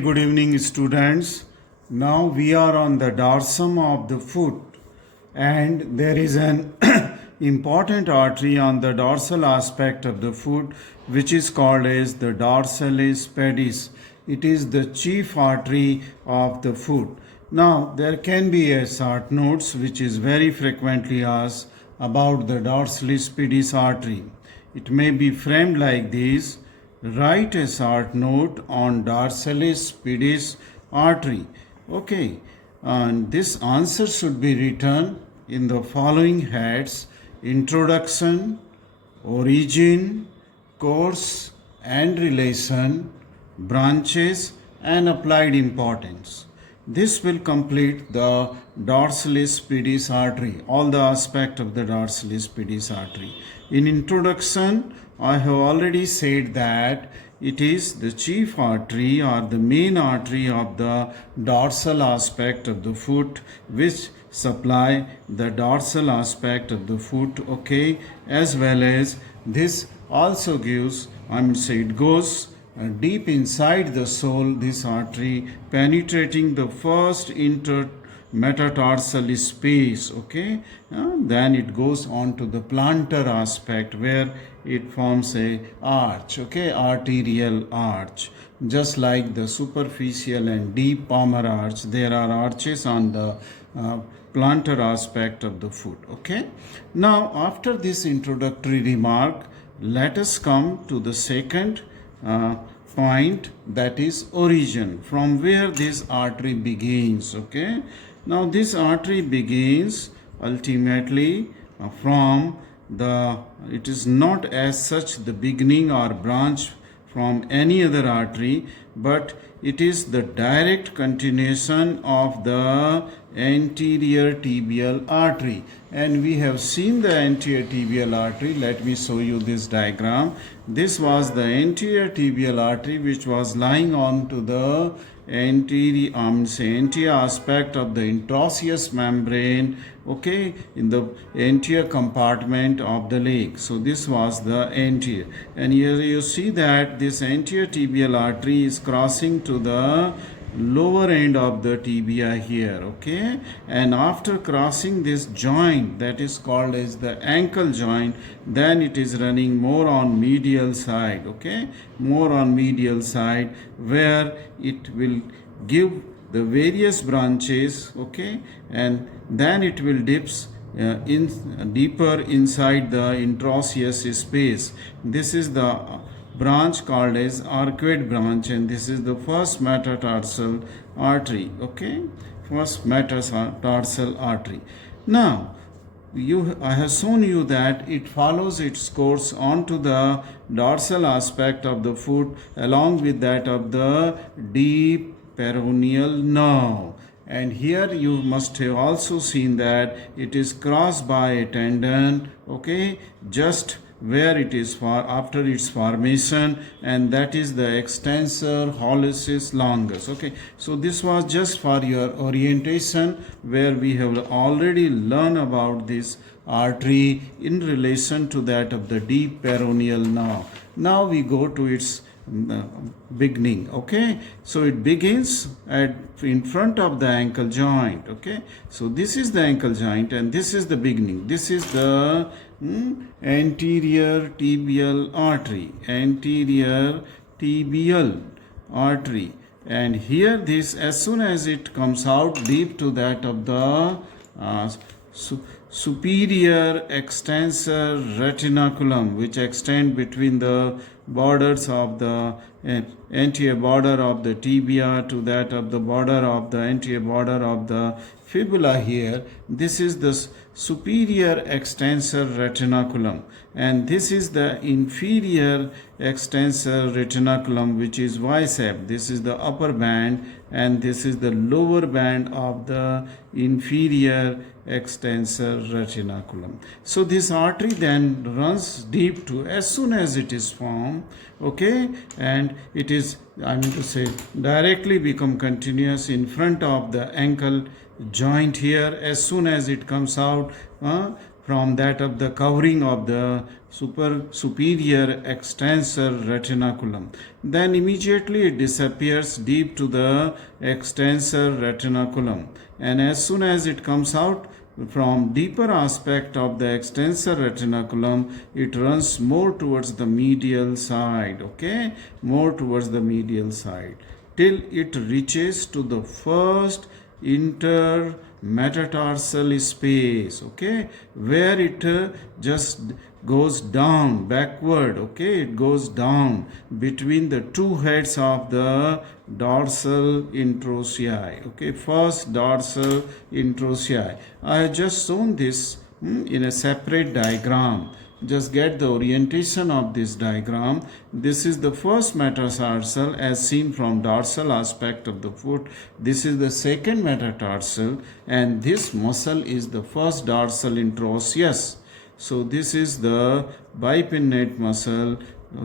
good evening, students. Now we are on the dorsum of the foot, and there is an important artery on the dorsal aspect of the foot, which is called as the dorsalis pedis. It is the chief artery of the foot. Now there can be a short notes which is very frequently asked about the dorsalis pedis artery. It may be framed like this. Write a short note on dorsalis pedis artery. Okay, and this answer should be written in the following heads: introduction, origin, course and relation, branches and applied importance. This will complete the dorsalis pedis artery, all the aspect of the dorsalis pedis artery. In introduction, I have already said that it is the chief artery or the main artery of the dorsal aspect of the foot, which supply the dorsal aspect of the foot, okay, as well as this also gives, it goes deep inside the sole, this artery penetrating the first intermetatarsal space, okay. Then it goes on to the plantar aspect where it forms a arch, okay, arterial arch. Just like the superficial and deep palmar arch, there are arches on the plantar aspect of the foot, okay. Now after this introductory remark, let us come to the second point, that is origin, from where this artery begins, okay. Now this artery begins ultimately from the, it is not as such the beginning or branch from any other artery, but it is the direct continuation of the anterior tibial artery. And we have seen the anterior tibial artery. Let me show you this diagram. This was the anterior tibial artery which was lying on to the anterior aspect of the interosseous membrane, okay, in the anterior compartment of the leg. So this was the anterior, and here you see that this anterior tibial artery is crossing to the lower end of the tibia here, okay, and after crossing this joint that is called as the ankle joint, then it is running more on medial side, okay, more on medial side, where it will give the various branches, okay, and then it will dips deeper inside the interosseous space. This is the branch called as arcuate branch, and this is the first metatarsal artery, okay, first metatarsal artery. Now I have shown you that it follows its course onto the dorsal aspect of the foot along with that of the deep peroneal nerve. And here you must have also seen that it is crossed by a tendon, okay, just where it is for after its formation, and that is the extensor hallucis longus, okay. So this was just for your orientation, where we have already learned about this artery in relation to that of the deep peroneal nerve. Now we go to its beginning, okay. So it begins in front of the ankle joint, okay. So this is the ankle joint and this is the beginning. This is the anterior tibial artery, anterior tibial artery, and here this, as soon as it comes out deep to that of the superior extensor retinaculum, which extend between the borders of the anterior border of the tibia to that of the border of the anterior border of the fibula here. This is the superior extensor retinaculum, and this is the inferior extensor retinaculum, which is Y-shaped. This is the upper band and this is the lower band of the inferior extensor retinaculum. So this artery then runs deep to, as soon as it is formed, okay, and it is, directly become continuous in front of the ankle joint here. As soon as it comes out from that of the covering of the superior extensor retinaculum. Then immediately it disappears deep to the extensor retinaculum, and as soon as it comes out from deeper aspect of the extensor retinaculum, it runs more towards the medial side, okay, more towards the medial side, till it reaches to the first intermetatarsal space, okay, where it just goes down backward, okay, it goes down between the two heads of the dorsal introccei, okay, first dorsal introccei. I have just shown this in a separate diagram. Just get the orientation of this diagram. This is the first metatarsal as seen from dorsal aspect of the foot. This is the second metatarsal, and this muscle is the first dorsal interosseous. So this is the bipinnate muscle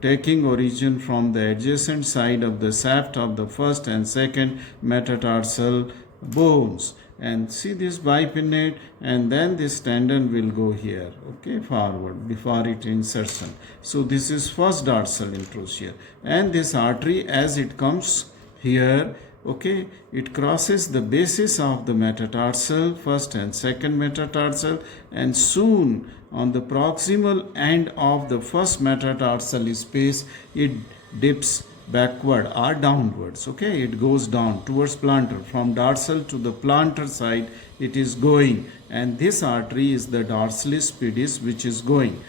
taking origin from the adjacent side of the shaft of the first and second metatarsal bones. And see this bipinnate, and then this tendon will go here, okay, forward before it insertion. So this is first dorsal interosseous, and this artery as it comes here, okay, it crosses the basis of the metatarsal, first and second metatarsal, and soon on the proximal end of the first metatarsal space it dips backward or downwards, okay, it goes down towards plantar. From dorsal to the plantar side it is going, and this artery is the dorsalis pedis which is going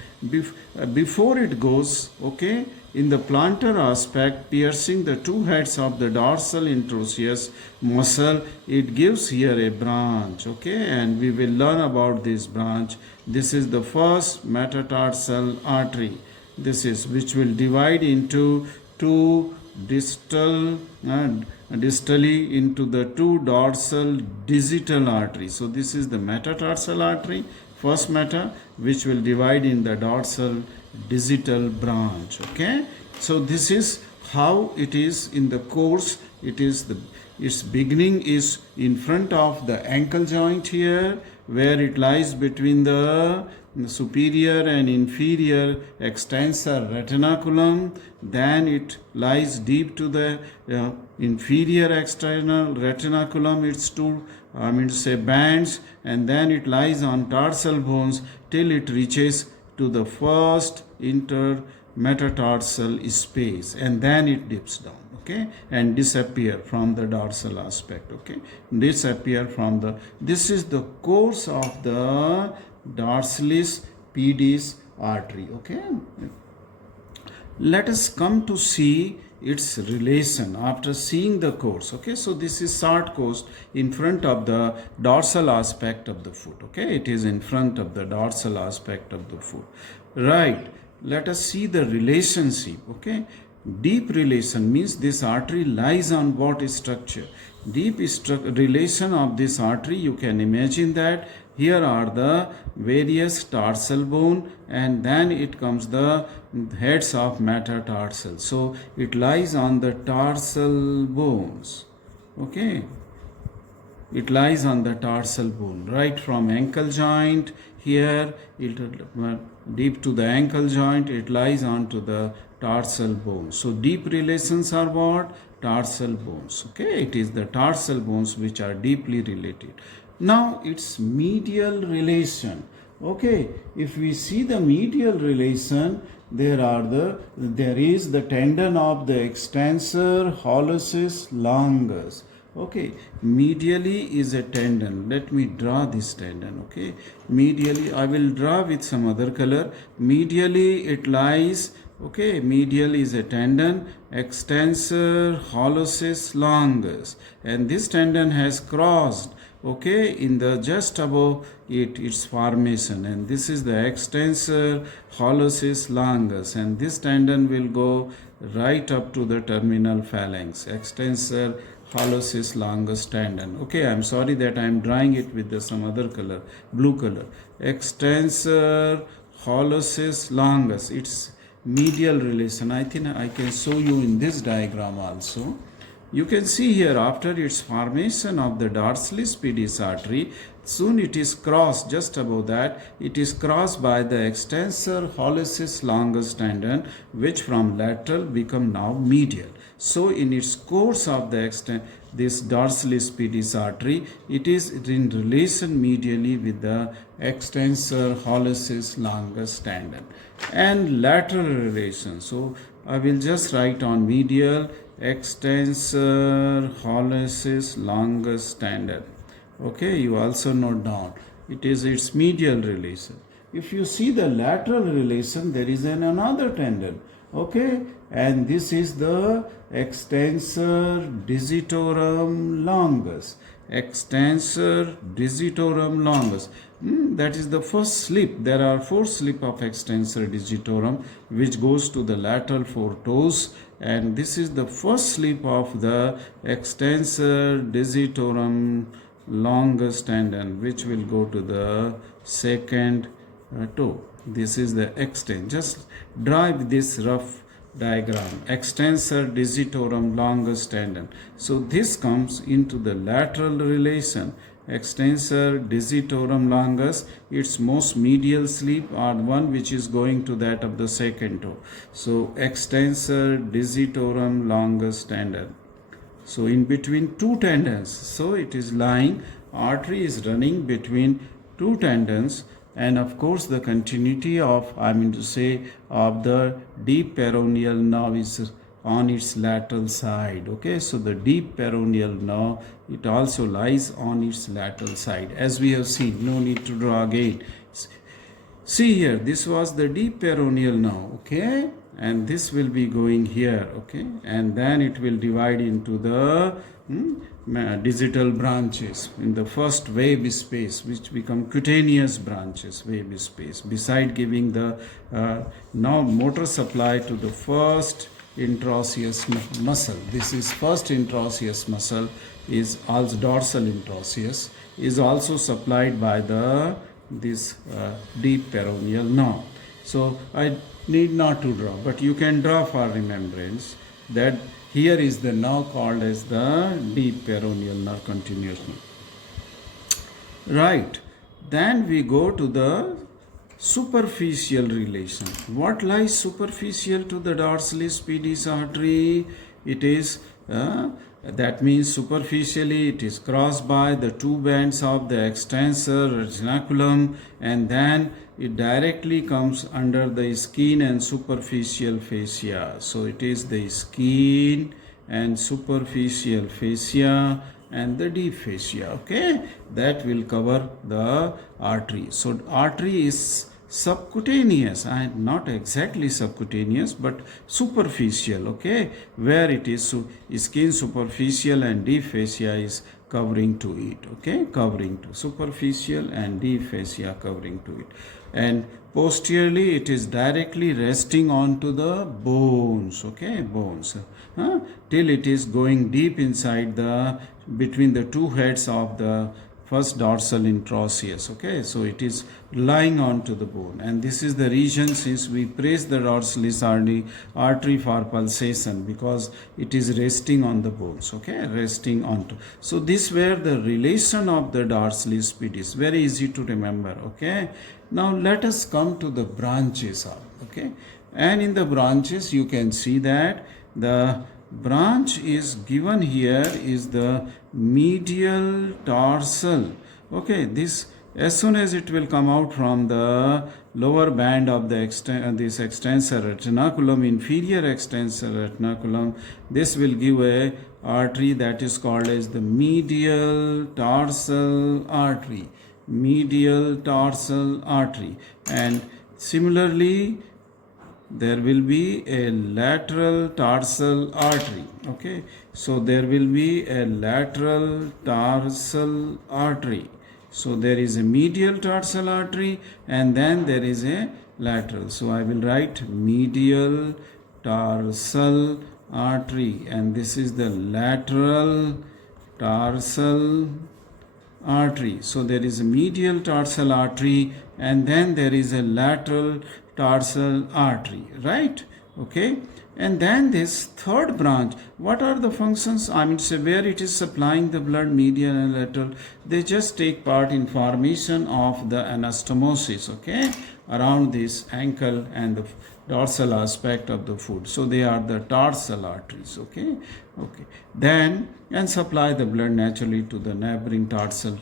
before it goes, okay, in the plantar aspect piercing the two heads of the dorsal interosseous muscle. It gives here a branch, okay, and we will learn about this branch. This is the first metatarsal artery, this is which will divide into two distally into the two dorsal digital arteries. So this is the metatarsal artery, first meta, which will divide in the dorsal digital branch, okay. So this is how it is in the course. Its beginning is in front of the ankle joint here, where it lies between the superior and inferior extensor retinaculum. Then it lies deep to the inferior external retinaculum, its two bands, and then it lies on tarsal bones till it reaches to the first intermetatarsal space, and then it dips down, okay, and disappear from the dorsal aspect, okay, disappear from the, this is the course of the dorsalis pedis artery, okay. Let us come to see its relation after seeing the course, okay. So this is short course in front of the dorsal aspect of the foot, okay, it is in front of the dorsal aspect of the foot, right. Let us see the relationship, okay. Deep relation means this artery lies on what structure? Deep relation of this artery, you can imagine that here are the various tarsal bone, and then it comes the heads of metatarsal. So it lies on the tarsal bones, okay. It lies on the tarsal bone, right from ankle joint here, deep to the ankle joint, it lies onto the tarsal bones. So deep relations are what? Tarsal bones, okay. It is the tarsal bones which are deeply related. Now its medial relation, okay. If we see the medial relation, there is the tendon of the extensor hallucis longus, okay. Medially is a tendon. Let me draw this tendon, okay. Medially, I will draw with some other color. Medially it lies, okay. Medial is a tendon, extensor hallucis longus, and this tendon has crossed, okay, in the just above its formation, and this is the extensor hallucis longus, and this tendon will go right up to the terminal phalanx, extensor hallucis longus tendon, okay. I'm sorry that I'm drawing it with some other color, blue color. Extensor hallucis longus, its medial relation, I think I can show you in this diagram also. You can see here after its formation of the dorsalis pedis artery, soon it is crossed, just above that, it is crossed by the extensor hallucis longus tendon, which from lateral become now medial. So in its course of this dorsalis pedis artery, it is in relation medially with the extensor hallucis longus tendon and lateral relation. So I will just write on medial extensor hallucis longus tendon. Okay, you also note down it is its medial relation. If you see the lateral relation, there is another tendon. Okay, and this is the extensor digitorum longus. Extensor digitorum longus. That is the first slip. There are 4 slip of extensor digitorum which goes to the lateral 4 toes, and this is the first slip of the extensor digitorum longus tendon which will go to the second toe. This is the extent. Just draw this rough diagram. Extensor digitorum longus tendon. So this comes into the lateral relation. Extensor digitorum longus, its most medial slip are one which is going to that of the second toe. So extensor digitorum longus tendon. So in between 2 tendons, so it is lying, artery is running between 2 tendons, and of course the continuity of, of the deep peroneal nerve is on its lateral side. Okay, so the deep peroneal nerve, it also lies on its lateral side, as we have seen. No need to draw again. See here, this was the deep peroneal nerve. Okay, and this will be going here. Okay, and then it will divide into the digital branches in the first wave space, which become cutaneous branches, wave space, beside giving the now motor supply to the first interosseous muscle. This is first interosseous muscle, is also dorsal interosseous, is also supplied by the this deep peroneal nerve. So I need not to draw, but you can draw for remembrance that here is the nerve called as the deep peroneal nerve continuation. Right. Then we go to the superficial relation. What lies superficial to the dorsalis pedis artery? It is that means superficially it is crossed by the 2 bands of the extensor retinaculum, and then it directly comes under the skin and superficial fascia. So it is the skin and superficial fascia and the deep fascia. Okay, that will cover the artery. So artery is subcutaneous and not exactly subcutaneous but superficial. Okay, where it is skin superficial and deep fascia is covering to it. Okay, covering to superficial and deep fascia covering to it, and posteriorly it is directly resting onto the bones. Okay, bones till it is going deep inside the between the 2 heads of the first dorsal interosseous. Okay, so it is lying onto the bone, and this is the region, since we praise the dorsalis artery for pulsation, because it is resting on the bones. Okay, resting onto. So this were the relation of the dorsalis pedis. Very easy to remember. Okay, now let us come to the branches of. Okay, and in the branches you can see that the branch is given here is the medial tarsal. Okay, this as soon as it will come out from the lower band of the this extensor retinaculum, inferior extensor retinaculum, this will give a artery that is called as the medial tarsal artery. Medial tarsal artery. And similarly there will be a lateral tarsal artery. Okay, so there will be a lateral tarsal artery. So there is a medial tarsal artery and then there is a lateral. So I will write medial tarsal artery, and this is the lateral tarsal artery. So there is a medial tarsal artery and then there is a lateral tarsal artery, right? Okay, and then this third branch, what are the functions? I mean, say where it is supplying the blood, medial and lateral, they just take part in formation of the anastomosis, okay, around this ankle and the dorsal aspect of the foot. So they are the tarsal arteries, okay, okay. Then and supply the blood naturally to the neighboring tarsal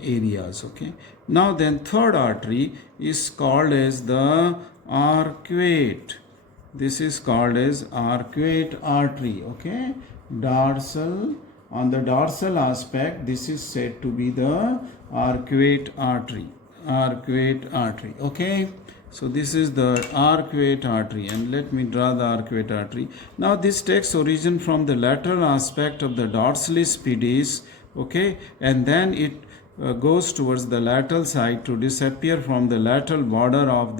areas, okay. Now then third artery is called as the arcuate. This is called as arcuate artery, okay. Dorsal, on the dorsal aspect, this is said to be the arcuate artery, okay. So this is the arcuate artery, and let me draw the arcuate artery. Now this takes origin from the lateral aspect of the dorsalis pedis, okay, and then it goes towards the lateral side to disappear from the lateral border of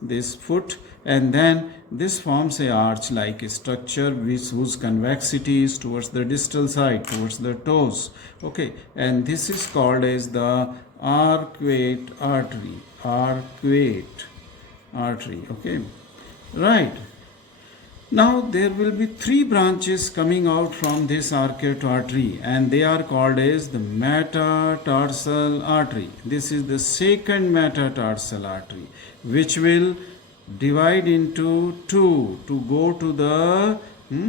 this foot, and then this forms a arch like a structure whose convexity is towards the distal side, towards the toes, okay, and this is called as the arcuate artery, okay, right. Now there will be three branches coming out from this arcuate artery, and they are called as the metatarsal artery. This is the second metatarsal artery, which will divide into two to go to the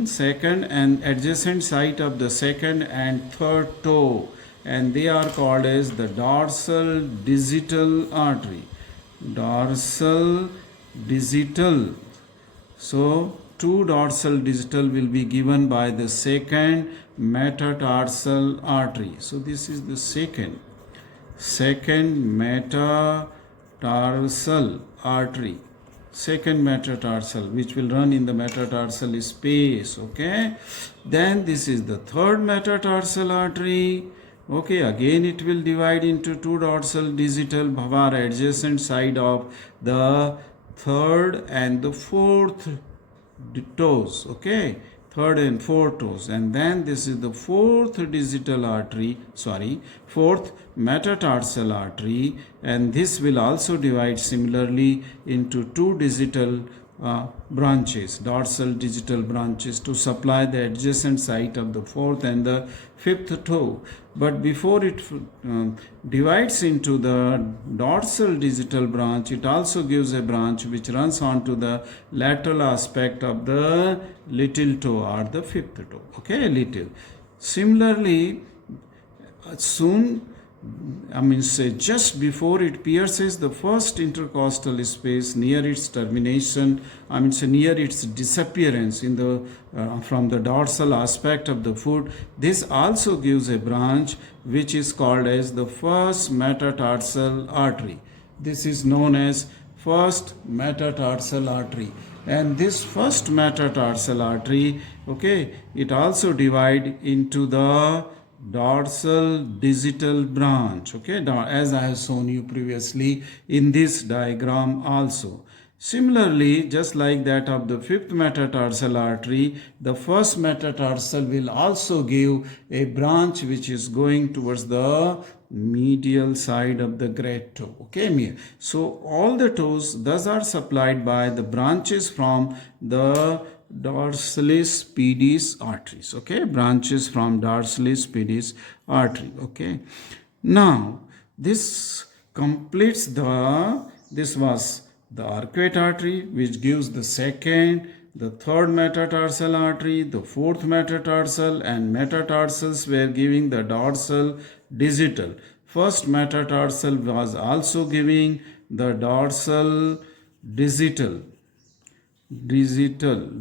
second and adjacent site of the second and third toe, and they are called as the dorsal digital artery. Dorsal digital. So two dorsal digital will be given by the second metatarsal artery. So this is the second metatarsal artery, second metatarsal, which will run in the metatarsal space, okay. Then this is the third metatarsal artery, okay. Again it will divide into two dorsal digital bhavar adjacent side of the third and the fourth toes, okay, third and fourth toes, and then this is the fourth metatarsal artery, and this will also divide similarly into two digital branches, dorsal digital branches, to supply the adjacent site of the fourth and the fifth toe. But before it divides into the dorsal digital branch, it also gives a branch which runs onto the lateral aspect of the little toe or the fifth toe, okay, little. Similarly, just before it pierces the first intercostal space near its termination, near its disappearance in the from the dorsal aspect of the foot, this also gives a branch which is called as the first metatarsal artery. This is known as first metatarsal artery, and this first metatarsal artery, okay, it also divide into the dorsal digital branch, okay, as I have shown you previously in this diagram also. Similarly, just like that of the fifth metatarsal artery, the first metatarsal will also give a branch which is going towards the medial side of the great toe, okay. So all the toes thus are supplied by the branches from the dorsalis pedis arteries, okay, branches from dorsalis pedis artery, okay. Now this completes this was the arcuate artery, which gives the second, the third metatarsal artery, the fourth metatarsal, and metatarsals were giving the dorsal digital. First metatarsal was also giving the dorsal digital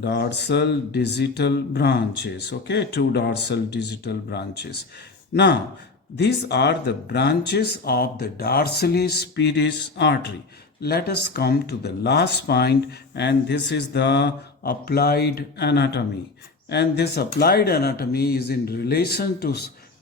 dorsal digital branches, okay, two dorsal digital branches. Now these are the branches of the dorsalis pedis artery. Let us come to the last point, and this is the applied anatomy. And this applied anatomy is in relation to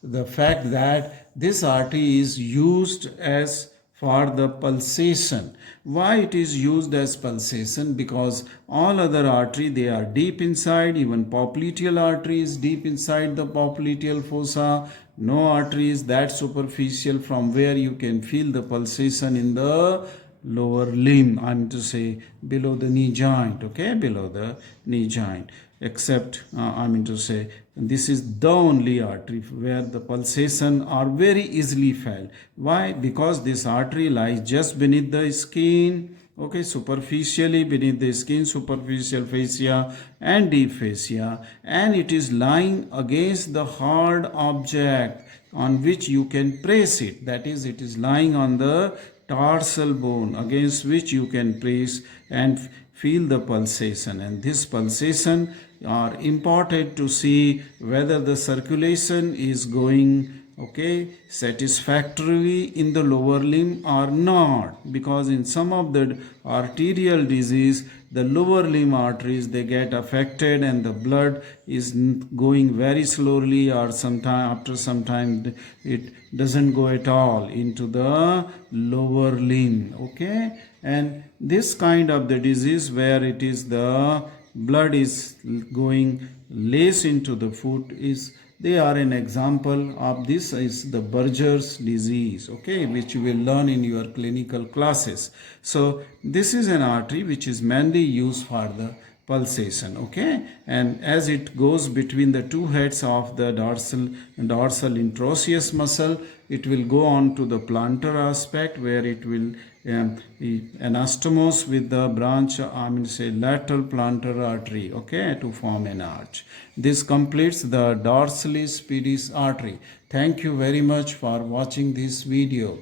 the fact that this artery is used as for the pulsation. Why it is used as pulsation? Because all other artery, they are deep inside. Even popliteal artery is deep inside the popliteal fossa. No artery is that superficial from where you can feel the pulsation in the lower limb, I'm to say below the knee joint, okay, below the knee joint. Except I mean to say this is the only artery where the pulsation are very easily felt. Why? Because this artery lies just beneath the skin, okay, superficially beneath the skin, superficial fascia and deep fascia, and it is lying against the hard object on which you can press it. That is, it is lying on the tarsal bone against which you can press and feel the pulsation. And this pulsation are important to see whether the circulation is going, okay, satisfactorily in the lower limb or not, because in some of the arterial disease the lower limb arteries they get affected and the blood is going very slowly, or sometime after some time it doesn't go at all into the lower limb, okay. And this kind of the disease where it is the blood is going less into the foot is, they are an example of this is the Berger's disease, okay, which you will learn in your clinical classes. So this is an artery which is mainly used for the pulsation, okay, and as it goes between the two heads of the dorsal interosseous muscle, it will go on to the plantar aspect where it will anastomose with the branch, I mean say lateral plantar artery, okay, to form an arch. This completes the dorsalis pedis artery. Thank you very much for watching this video.